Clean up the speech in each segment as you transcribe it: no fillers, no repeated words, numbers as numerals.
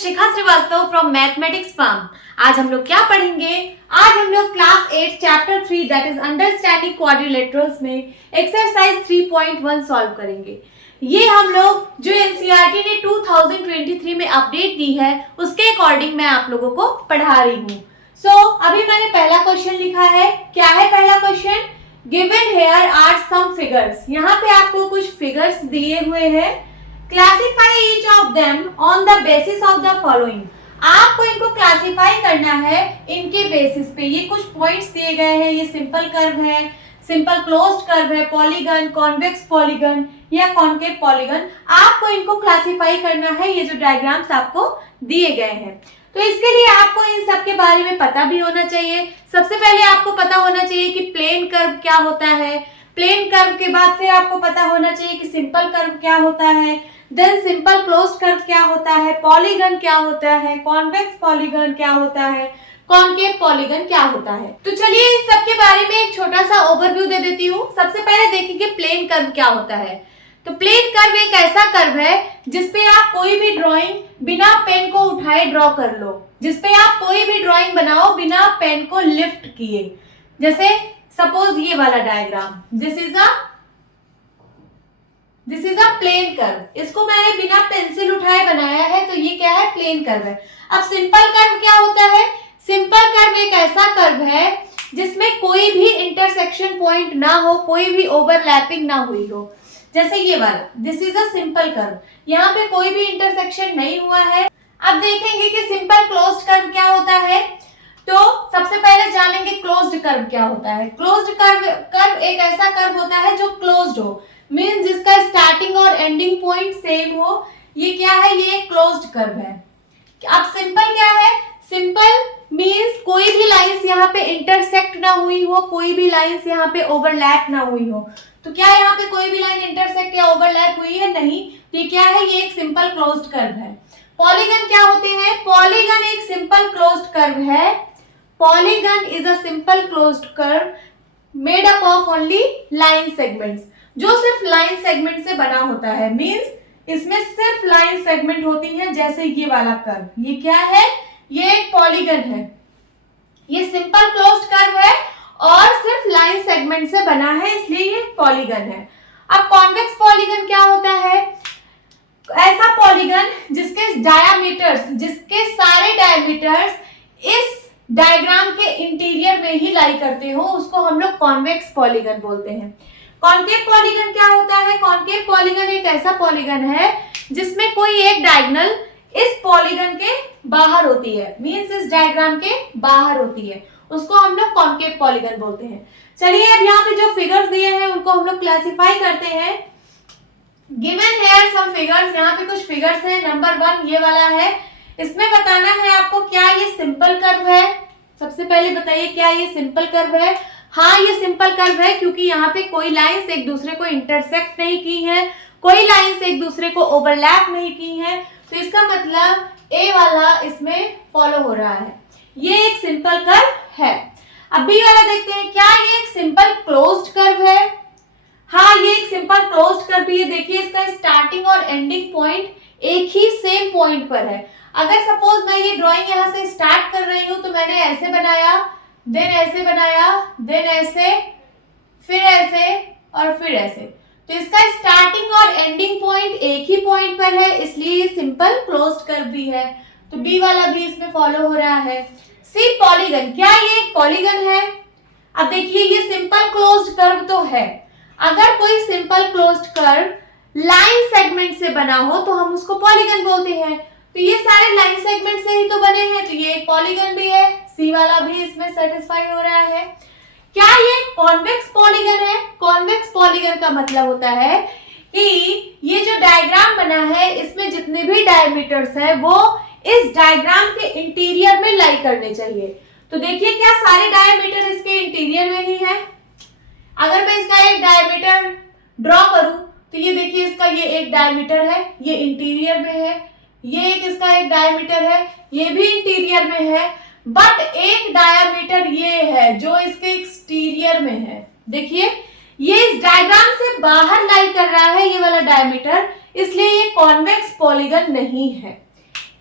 Shikha Srivastava from mathematics firm. आज हम लोग क्या पढ़ेंगे? आज हम लोग class 8 chapter 3 that is understanding quadrilaterals में एक्सरसाइज 3.1 सॉल्व करेंगे। ये हम लोग जो एनसीईआरटी ने 2023 में अपडेट दी है उसके अकॉर्डिंग मैं आप लोगों को पढ़ा रही हूँ। अभी मैंने पहला क्वेश्चन लिखा है। क्या है पहला question? Given here are some figures. यहाँ पे आपको कुछ फिगर्स दिए हुए हैं। Classify each of them on the basis of the following. आपको इनको क्लासिफाई करना है इनके बेसिस पे। ये कुछ पॉइंट्स दिए गए हैं। ये सिंपल कर्व है, सिंपल क्लोज्ड कर्व है, पॉलीगन, कॉन्वेक्स पॉलीगन या कॉनकेव पॉलीगन। आपको इनको क्लासिफाई करना है। ये जो डायग्राम्स आपको दिए गए हैं, तो इसके लिए आपको इन सब के बारे में पता भी होना चाहिए। सबसे पहले आपको पता होना चाहिए कि प्लेन कर्व क्या होता है। प्लेन कर्व के बाद फिर आपको पता होना चाहिए कि सिंपल कर्व क्या होता है, देन सिंपल क्लोज्ड कर्व क्या होता है, पॉलीगन क्या होता है, कॉन्वेक्स पॉलीगन क्या होता है, कॉनकेव पॉलीगन क्या होता है। तो चलिए इन सब के बारे में एक छोटा सा ओवरव्यू दे देती हूँ। सबसे पहले देखेंगे प्लेन कर्व क्या होता है। तो प्लेन कर्व एक ऐसा कर्व है जिसपे आप कोई भी ड्राइंग बिना पेन को उठाए ड्रॉ कर लो। जिसपे आप कोई भी ड्राइंग बनाओ बिना पेन को लिफ्ट किए। जैसे सपोज ये वाला diagram, this is a plane curve. इसको मैंने बिना पेंसिल उठाए बनाया है, तो ये क्या है? प्लेन कर्व है। अब सिंपल कर्व क्या होता है? सिंपल कर्व एक ऐसा कर्व है जिसमें कोई भी इंटरसेक्शन पॉइंट ना हो, कोई भी ओवरलैपिंग ना हुई हो। जैसे ये वाला, this is a simple curve. यहाँ पे कोई भी इंटरसेक्शन नहीं हुआ है। अब देखेंगे कि सिंपल क्लोज्ड कर्व क्या होता है। तो सबसे पहले जानेंगे क्लोज्ड कर्व क्या होता है। क्लोज्ड कर्व एक ऐसा कर्व होता है जो क्लोज्ड हो, मींस जिसका स्टार्टिंग और एंडिंग पॉइंट सेम हो। ये क्या है? ये एक क्लोज्ड कर्व है। अब सिंपल क्या है? सिंपल मींस कोई भी लाइंस यहाँ पे इंटरसेक्ट ना हुई हो, कोई भी लाइंस यहाँ पे ओवरलैप ना हुई हो। तो क्या यहाँ पे कोई भी लाइन इंटरसेक्ट या ओवरलैप हुई है? नहीं। तो ये क्या है? ये एक सिंपल क्लोज्ड कर्व है। पॉलीगन क्या होते हैं? पॉलीगन एक सिंपल क्लोज्ड कर्व है। Polygon is a simple closed curve made up of only line segments, जो सिर्फ लाइन सेगमेंट से बना होता है। मींस इसमें सिर्फ लाइन सेगमेंट होती है। जैसे ये वाला कर्व, ये क्या है? ये एक पॉलीगन है। ये सिंपल क्लोज्ड कर्व है और सिर्फ लाइन सेगमेंट से बना है, इसलिए ये पॉलीगन है। अब कॉन्वेक्स पॉलीगन क्या होता है? ऐसा पॉलीगन जिसके सारे डायमीटर्स इस डायग्राम के इंटीरियर में ही लाई करते हो, उसको हम लोग कॉन्वेक्स पॉलीगन बोलते हैं। कॉनकेव पॉलीगन क्या होता है? कॉनकेव पॉलीगन एक ऐसा पॉलीगन है जिसमें कोई एक डायगोनल इस पॉलीगन के बाहर होती है, मींस इस डायग्राम के बाहर होती है, उसको हम लोग कॉनकेव पॉलीगन बोलते हैं। चलिए अब यहाँ पे जो फिगर्स दिए हैं उनको हम लोग क्लासिफाई करते हैं। Given here some figures. यहाँ पे कुछ फिगर्स हैं। नंबर 1 ये वाला है। इसमें बताना है आपको क्या ये सिंपल कर्व है। सबसे पहले बताइए क्या ये सिंपल कर्व है? हाँ, ये सिंपल कर्व है क्योंकि यहाँ पे कोई लाइंस एक दूसरे को इंटरसेक्ट नहीं की है, कोई लाइंस एक दूसरे को ओवरलैप नहीं की है। तो इसका मतलब ए वाला इसमें फॉलो हो रहा है। ये एक सिंपल कर्व है। अब बी वाला देखते हैं। क्या ये एक सिंपल क्लोज्ड कर्व है? हाँ, ये एक सिंपल क्लोज्ड कर्व भी है। देखिए इसका स्टार्टिंग और एंडिंग पॉइंट एक ही सेम पॉइंट पर है। अगर सपोज मैं ये ड्राइंग यहाँ से स्टार्ट कर रही हूँ तो मैंने ऐसे बनाया, देन ऐसे बनाया, देन ऐसे, फिर ऐसे और फिर ऐसे, तो इसका स्टार्टिंग और एंडिंग पॉइंट एक ही पॉइंट पर है, इसलिए ये सिंपल क्लोज्ड कर्व भी है। तो बी वाला भी इसमें फॉलो हो रहा है। सी पॉलीगन। क्या ये एक पॉलीगन है? अब देखिए ये सिंपल क्लोज्ड कर्व तो है। अगर कोई simple closed curve line segment से बना हो तो हम उसको पॉलीगन बोलते हैं। तो ये सारे लाइन सेगमेंट से ही तो बने हैं, तो ये एक पॉलीगन भी है। सी वाला भी इसमें सेटिस्फाई हो रहा है। क्या ये कॉन्वेक्स पॉलीगन है? कॉन्वेक्स पॉलीगन का मतलब होता है कि ये जो डायग्राम बना है इसमें जितने भी डायमीटर्स है वो इस डायग्राम के इंटीरियर में लाई करने चाहिए। तो देखिए क्या सारे डायमीटर इसके इंटीरियर में ही है? अगर मैं इसका एक डायमीटर ड्रॉ करूं तो ये देखिए इसका ये एक डायमीटर है, ये इंटीरियर में है। ये एक इसका एक डायमीटर है, ये भी इंटीरियर में है। बट एक डायमीटर ये है जो इसके एक्सटीरियर में है। देखिए ये इस डायग्राम से बाहर लाई कर रहा है ये वाला डायमीटर, इसलिए ये कॉन्वेक्स पॉलीगन नहीं है।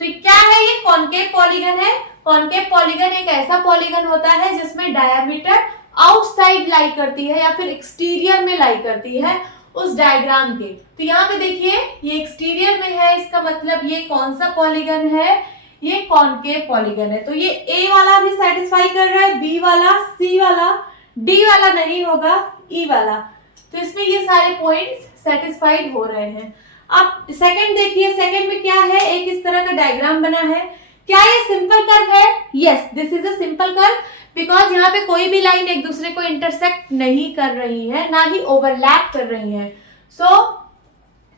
तो क्या है ये? कॉनकेव पॉलीगन है। कॉनकेव पॉलीगन एक ऐसा पॉलीगन होता है जिसमें डायमीटर आउटसाइड लाई करती है या फिर एक्सटीरियर में लाई करती है उस डायग्राम के। तो यहाँ पे देखिए ये एक्सटीरियर में है, इसका मतलब ये कौन सा पॉलीगन है? ये कॉनकेव पॉलीगन है। तो ये ए वाला भी सेटिस्फाई कर रहा है, बी वाला, सी वाला, डी वाला नहीं होगा, ई वाला। तो इसमें ये सारे पॉइंट्स सेटिस्फाइड हो रहे हैं। अब सेकंड देखिए, सेकंड में क्या है? एक इस तरह का डायग्राम बना है। क्या ये सिंपल कर्व है? Yes, this is a simple curve because यहाँ पे कोई भी लाइन एक दूसरे को इंटरसेक्ट नहीं कर रही है, ना ही ओवरलैप कर रही है। सो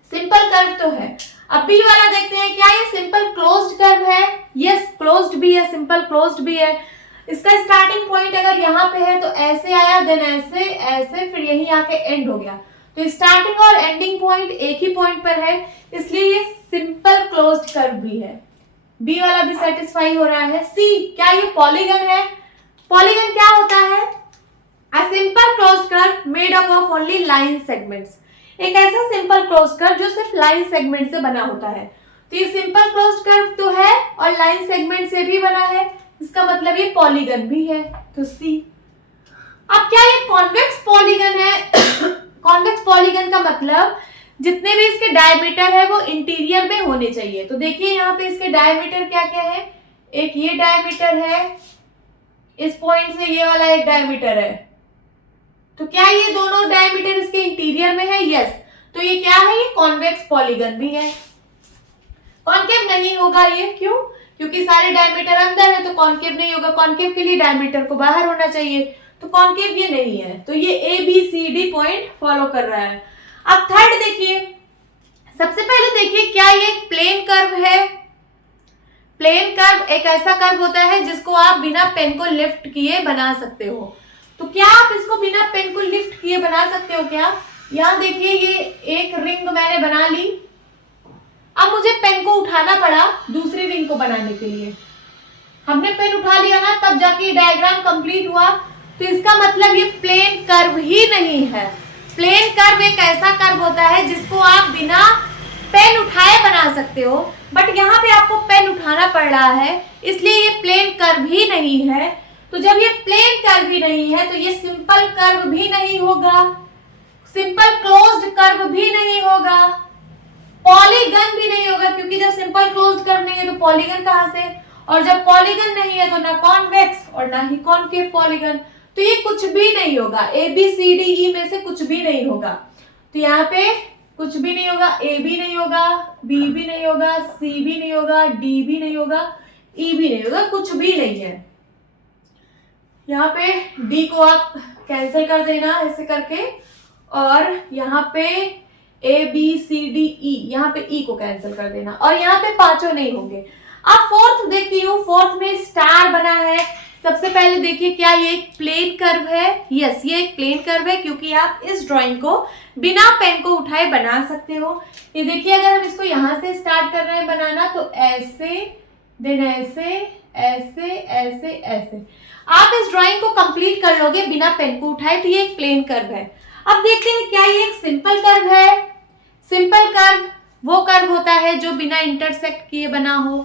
सिंपल कर्व तो है। अब बी वाला देखते हैं, क्या ये सिंपल क्लोज्ड कर्व है? यस, क्लोज्ड भी है, सिंपल क्लोज्ड भी है। इसका स्टार्टिंग पॉइंट अगर यहाँ पे है तो ऐसे आया, देन ऐसे ऐसे, फिर यही आके एंड हो गया। तो स्टार्टिंग और एंडिंग पॉइंट एक ही पॉइंट पर है, इसलिए ये सिंपल क्लोज्ड कर्व भी है। बी वाला भी सेटिस्फाई हो रहा है। सी, क्या ये पॉलीगन है? पॉलीगन क्या होता है? A simple closed curve made up of only line segments. एक ऐसा सिंपल क्लोज्ड कर्व जो सिर्फ लाइन सेगमेंट से बना होता है। तो ये सिंपल क्लोज्ड कर्व तो है और लाइन सेगमेंट से भी बना है, इसका मतलब ये पॉलीगन भी है। तो सी। अब क्या ये कॉन्वेक्स पॉलीगन है? कॉन्वेक्स पॉलीगन का मतलब जितने भी इसके डायमीटर है वो इंटीरियर में होने चाहिए। तो देखिए यहाँ पे इसके डायमीटर क्या क्या है? एक ये डायमीटर है, इस पॉइंट से ये वाला एक डायमीटर है। तो क्या ये दोनों डायमीटर इसके इंटीरियर में है? यस। तो ये क्या है? ये कॉन्वेक्स पॉलीगन भी है। कॉनकेव नहीं होगा ये, क्यों? क्योंकि सारे डायमीटर अंदर है तो कॉनकेव नहीं होगा। कॉनकेव के लिए डायमीटर को बाहर होना चाहिए, तो कॉनकेव ये नहीं है। तो ये A B C D point follow कर रहा है। अब थर्ड देखिए, सबसे पहले देखिए क्या ये प्लेन कर्व है? प्लेन कर्व एक ऐसा कर्व होता है जिसको आप बिना पेन को लिफ्ट किए बना सकते हो। तो क्या आप इसको बिना पेन को लिफ्ट किए बना सकते हो क्या? यहाँ देखिए ये एक रिंग मैंने बना ली, अब मुझे पेन को उठाना पड़ा दूसरी रिंग को बनाने के लिए। हमने पेन उठा लिया ना, तब जाके ये डायग्राम कंप्लीट हुआ। तो इसका मतलब ये प्लेन कर्व ही नहीं है। प्लेन कर्व एक ऐसा कर्व होता है जिसको आप बिना पेन उठाए बना सकते हो, बट यहाँ पे आपको पेन उठाना पड़ रहा है, इसलिए ये प्लेन कर्व ही नहीं है। तो जब ये प्लेन कर्व ही नहीं है तो ये सिंपल कर्व भी नहीं होगा, सिंपल क्लोज्ड कर्व भी नहीं होगा, पॉलीगन भी नहीं होगा, क्योंकि जब सिंपल क्लोज्ड कर्व नहीं है तो पॉलीगन कहां से? और जब पॉलीगन नहीं है तो ना कॉन्वेक्स और ना ही कॉनकेव पॉलीगन। तो ये कुछ भी नहीं होगा, ए बी सी डी ई में से कुछ भी नहीं होगा। तो यहाँ पे कुछ भी नहीं होगा, ए भी नहीं होगा, बी भी नहीं होगा, सी भी नहीं होगा, डी भी नहीं होगा, ई भी नहीं होगा, कुछ भी नहीं है। यहाँ पे डी को आप कैंसिल कर देना ऐसे करके, और यहाँ पे ए बी सी डी ई, यहाँ पे ई को कैंसिल कर देना, और यहाँ पे पांचों नहीं होंगे। अब फोर्थ देखती हूँ, फोर्थ में स्टार बना है। सबसे पहले देखिए क्या ये एक प्लेन कर्व है? यस, ये एक प्लेन कर्व है, क्योंकि आप इस ड्राइंग को बिना पेन को उठाए बना सकते हो। ये देखिए अगर हम इसको यहाँ से स्टार्ट कर रहे हैं बनाना, तो ऐसे, देन ऐसे, ऐसे, ऐसे, ऐसे आप इस ड्राइंग को कंप्लीट कर लोगे बिना पेन को उठाए। तो ये एक प्लेन कर्व है। अब देखते हैं क्या ये एक सिंपल कर्व है? सिंपल कर्व वो कर्व होता है जो बिना इंटरसेक्ट किए बना हो,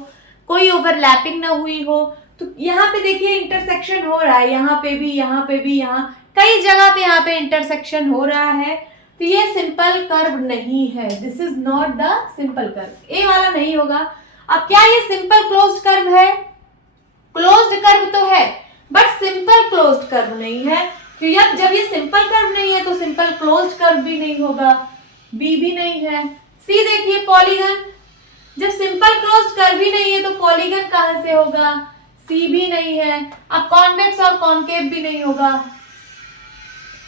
कोई ओवरलैपिंग ना हुई हो। तो यहाँ पे देखिए इंटरसेक्शन हो रहा है, यहाँ पे भी, यहाँ पे भी, यहाँ कई जगह पे यहाँ पे इंटरसेक्शन हो रहा है। तो ये सिंपल कर्व नहीं है, this is not the simple curve, a वाला नहीं होगा। अब क्या ये सिंपल क्लोज्ड कर्व है? क्लोज्ड कर्व तो है बट सिंपल क्लोज्ड कर्व नहीं है, क्योंकि अब जब ये सिंपल कर्व नहीं है तो सिंपल क्लोज्ड कर्व भी नहीं होगा, बी भी नहीं है। सी देखिए पॉलीगन, जब सिंपल क्लोज्ड कर्व भी नहीं है तो पॉलीगन कहां से होगा? सी भी नहीं है। अब कॉन्वेक्स और कॉनकेव भी नहीं होगा।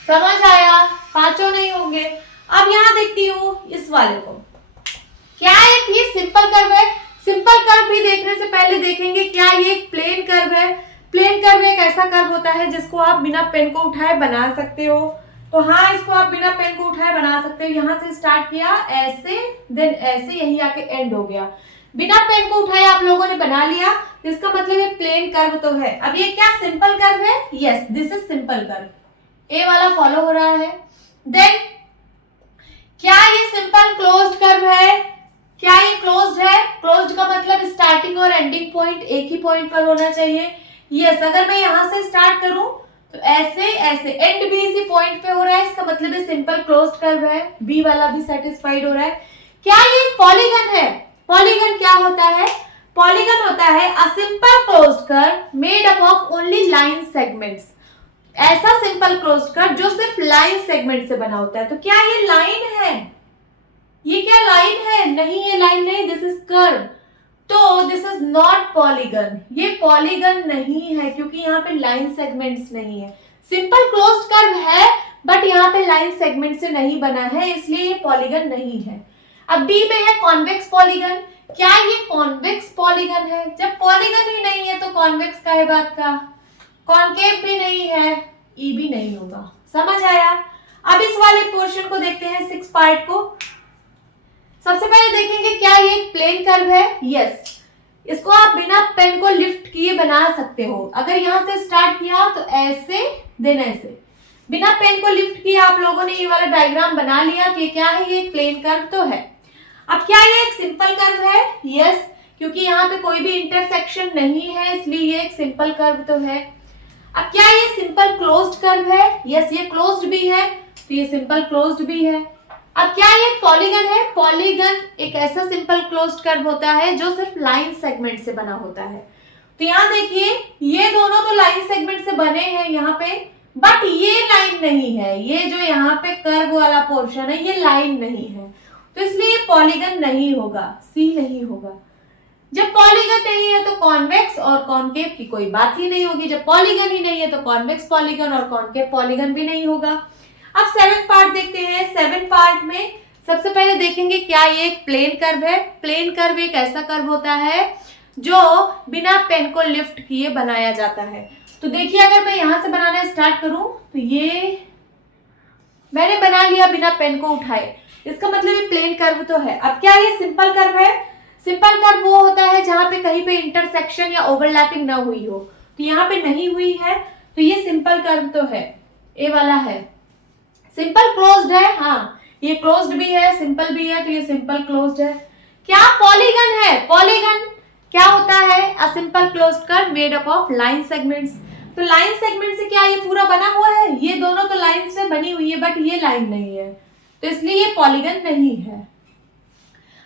समझ आया? पांचों नहीं होंगे। अब यहां देखती हूं इस वाले को, क्या एक ये सिंपल कर्व है? सिंपल कर्व भी देखने से पहले देखेंगे क्या ये एक प्लेन कर्व है। प्लेन कर्व एक ऐसा कर्व होता है जिसको आप बिना पेन को उठाए बना सकते हो। तो हाँ, इसको आप बिना पेन को उठाए बना सकते हो। यहाँ से स्टार्ट किया ऐसे, देन ऐसे, यही आके एंड हो गया। बिना पेन को उठाए आप लोगों ने बना लिया, इसका मतलब ये प्लेन कर्व तो है। अब ये क्या सिंपल कर्व है? Yes, this is simple curve, a वाला फॉलो हो रहा है। देन क्या ये सिंपल क्लोज्ड कर्व है? क्या ये क्लोज्ड है? क्लोज्ड का मतलब स्टार्टिंग पॉइंट एक ही पॉइंट पर होना चाहिए। यस, अगर मैं यहाँ से स्टार्ट करूं तो ऐसे ऐसे एंड भी इसी पॉइंट पे हो रहा है, इसका मतलब है सिंपल क्लोज्ड कर्व है, बी वाला भी सेटिस्फाइड हो रहा है। क्या ये पॉलीगन है? पॉलीगन क्या होता है? पॉलीगन होता है a simple closed curve made up of only line segments. ऐसा सिंपल क्लोज्ड कर्व जो सिर्फ लाइन सेगमेंट से बना होता है। तो क्या ये लाइन है? ये क्या लाइन है? नहीं, ये लाइन नहीं, दिस इज कर्व। तो दिस इज नॉट पॉलीगन, ये पॉलीगन नहीं है क्योंकि यहाँ पे लाइन सेगमेंट्स नहीं है। सिंपल क्लोज्ड कर्व है बट यहाँ पे लाइन सेगमेंट से नहीं बना है, इसलिए ये पॉलीगन नहीं है। अब डी में है कॉन्वेक्स पॉलीगन। क्या ये कॉन्वेक्स पॉलीगन है? जब पॉलीगन ही नहीं है तो कॉन्वेक्स का है बात का। कॉन्केव भी नहीं है, ई भी नहीं होगा। समझ आया? अब इस वाले पोर्शन को देखते हैं, 6 पार्ट को। सबसे पहले देखेंगे क्या ये एक प्लेन कर्व है? यस, इसको आप बिना पेन को लिफ्ट किए बना सकते हो। अगर यहां से स्टार्ट किया तो ऐसे, देन ऐसे, बिना पेन को लिफ्ट किए आप लोगों ने ये वाला डायग्राम बना लिया कि क्या है, ये प्लेन कर्व तो है। अब क्या ये एक सिंपल कर्व है? यस, क्योंकि यहाँ पे कोई भी इंटरसेक्शन नहीं है इसलिए ये एक सिंपल कर्व तो है। अब क्या ये सिंपल क्लोज्ड कर्व है? यस, ये क्लोज्ड भी है तो ये सिंपल क्लोज्ड भी है। अब क्या ये पॉलीगन है? पॉलीगन एक ऐसा सिंपल क्लोज्ड कर्व होता है जो सिर्फ लाइन सेगमेंट से बना होता है। तो यहाँ देखिए, ये दोनों तो लाइन सेगमेंट से बने हैं यहाँ पे, बट ये लाइन नहीं है। ये जो यहाँ पे कर्व वाला पोर्शन है ये लाइन नहीं है, तो इसलिए ये पॉलीगन नहीं होगा, सी नहीं होगा। जब पॉलीगन नहीं है तो कॉन्वेक्स और कॉन्केव की कोई बात ही नहीं होगी। जब पॉलीगन ही नहीं है तो कॉन्वेक्स पॉलीगन और कॉन्केव पॉलीगन भी नहीं होगा। अब 7 पार्ट देखते हैं। 7 पार्ट में सबसे पहले देखेंगे क्या ये एक प्लेन कर्व है। प्लेन कर्व एक ऐसा कर्व होता है जो बिना पेन को लिफ्ट किए बनाया जाता है। तो देखिए, अगर मैं यहां से बनाना स्टार्ट करूं तो ये मैंने बना लिया बिना पेन को उठाए, इसका मतलब ये प्लेन कर्व तो है। अब क्या ये सिंपल कर्व है? सिंपल कर्व वो होता है जहां पे कहीं पे इंटरसेक्शन या ओवरलैपिंग ना हुई हो, तो यहाँ पे नहीं हुई है तो ये सिंपल कर्व तो है, ए वाला है। सिंपल क्लोज्ड है, हाँ ये क्लोज्ड भी है, सिंपल भी है, तो ये सिंपल क्लोज्ड है। क्या पॉलीगन है? पॉलीगन क्या होता है? A simple closed curve made up of line segments. तो लाइन सेगमेंट से क्या ये पूरा बना हुआ है? ये दोनों तो लाइन से बनी हुई है बट ये लाइन नहीं है, तो इसलिए ये पॉलीगन नहीं है।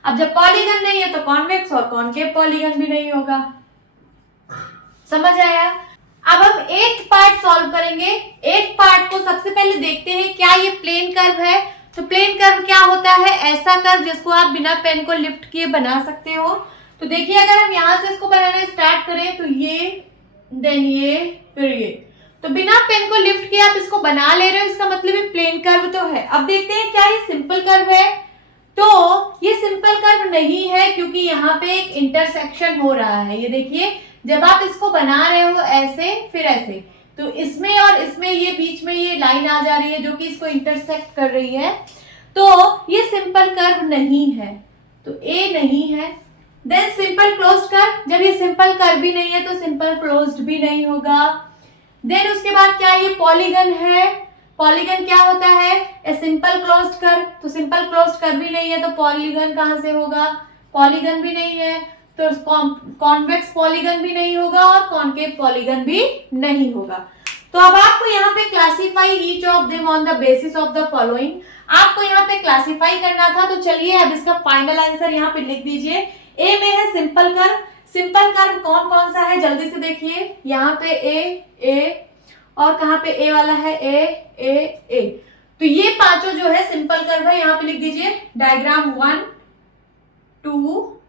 अब जब पॉलीगन नहीं है तो कॉन्वेक्स और कॉन्केव पॉलीगन भी नहीं होगा। समझ आया? अब हम 8 पार्ट सॉल्व करेंगे। 8 पार्ट को सबसे पहले देखते हैं क्या ये प्लेन कर्व है। तो प्लेन कर्व क्या होता है? ऐसा कर्व जिसको आप बिना पेन को लिफ्ट किए बना सकते हो। तो देखिए, अगर हम यहां से इसको बनाना स्टार्ट करें तो ये, देन ये, फिर ये, तो बिना पेन को लिफ्ट किए आप इसको बना ले रहे हो, इसका मतलब ये प्लेन कर्व तो है। अब देखते हैं क्या ये सिंपल कर्व है। तो ये सिंपल कर्व नहीं है क्योंकि यहाँ पे एक इंटरसेक्शन हो रहा है। ये देखिए, जब आप इसको बना रहे हो ऐसे फिर ऐसे, तो इसमें और इसमें ये बीच में ये लाइन आ जा रही है जो कि इसको इंटरसेक्ट कर रही है, तो ये सिंपल कर्व नहीं है, तो ए नहीं है। देन सिंपल क्लोज्ड कर्व, जब ये सिंपल कर्व भी नहीं है तो सिंपल क्लोज्ड भी नहीं होगा। देन उसके बाद क्या ये पॉलीगन है? पॉलीगन क्या होता है? ए सिंपल क्लोज्ड कर्व, तो सिंपल क्लोज्ड कर्व भी नहीं है तो पॉलीगन कहां से होगा? पॉलीगन भी नहीं है तो कॉन्वेक्स पॉलीगन भी नहीं होगा और कॉन्केव पॉलीगन भी नहीं होगा। तो अब आपको यहाँ पे classify each of them on the basis of the following, आपको यहाँ पे क्लासिफाई करना था। तो चलिए अब इसका फाइनल आंसर यहाँ पे लिख दीजिए। ए में है सिंपल कर्व। सिंपल कर्व कौन कौन सा है जल्दी से देखिए, यहाँ पे ए और कहाँ पे ए वाला है, ए। तो ये पांचों जो है सिंपल कर्व है, यहाँ पे लिख दीजिए। डायग्राम 1, 2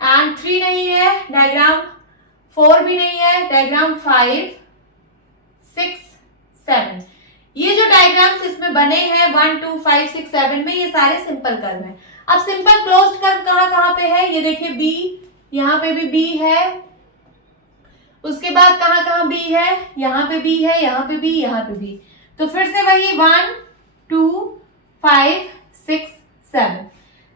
एंड 3 नहीं है, डायग्राम 4 भी नहीं है, डायग्राम 5, 6, 7, ये जो डायग्राम्स इसमें बने हैं 1, 2, 5, 6, 7 में, ये सारे सिंपल कर्व हैं। अब सिंपल क्लोज्ड कर्व कहाँ पे है? ये देखिए बी, यहाँ पे भी बी है, उसके बाद कहाँ बी है? यहाँ पे बी है, यहाँ पे बी, यहाँ पे बी। तो फिर से वही 1, 2, 5, 6, 7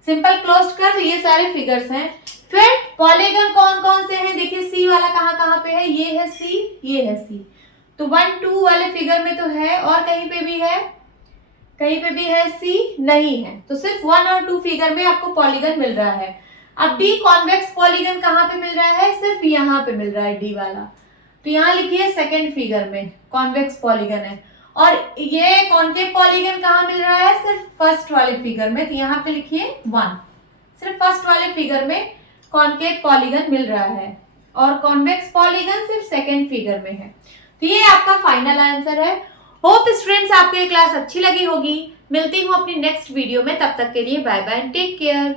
सिंपल क्लोज्ड कर्व, ये सारे फिगर्स हैं। फिर पॉलीगन कौन कौन से हैं? देखिए सी वाला कहाँ पे है? ये है सी, ये है सी। तो 1, 2 वाले फिगर में तो है, और कहीं पे भी है? कहीं पे भी है सी? नहीं है। तो सिर्फ 1 और 2 फिगर में आपको पॉलीगन मिल रहा है। अब डी कॉन्वेक्स पॉलीगन कहाँ पे मिल रहा है, सिर्फ यहाँ पे मिल रहा है डी वाला, तो यहाँ लिखिए सेकेंड फिगर में कॉन्वेक्स पॉलीगन है। और ये कॉन्केव पॉलीगन कहाँ मिल रहा है, सिर्फ फर्स्ट वाले फिगर में, तो यहाँ पे लिखिए 1, सिर्फ फर्स्ट वाले फिगर में कॉन्केव पॉलीगन मिल रहा है और कॉन्वेक्स पॉलीगन सिर्फ सेकेंड फिगर में है। तो ये आपका फाइनल आंसर है। होप स्टूडेंट्स आपको ये क्लास अच्छी लगी होगी। मिलती हूँ अपनी नेक्स्ट वीडियो में, तब तक के लिए बाय बाय, टेक केयर।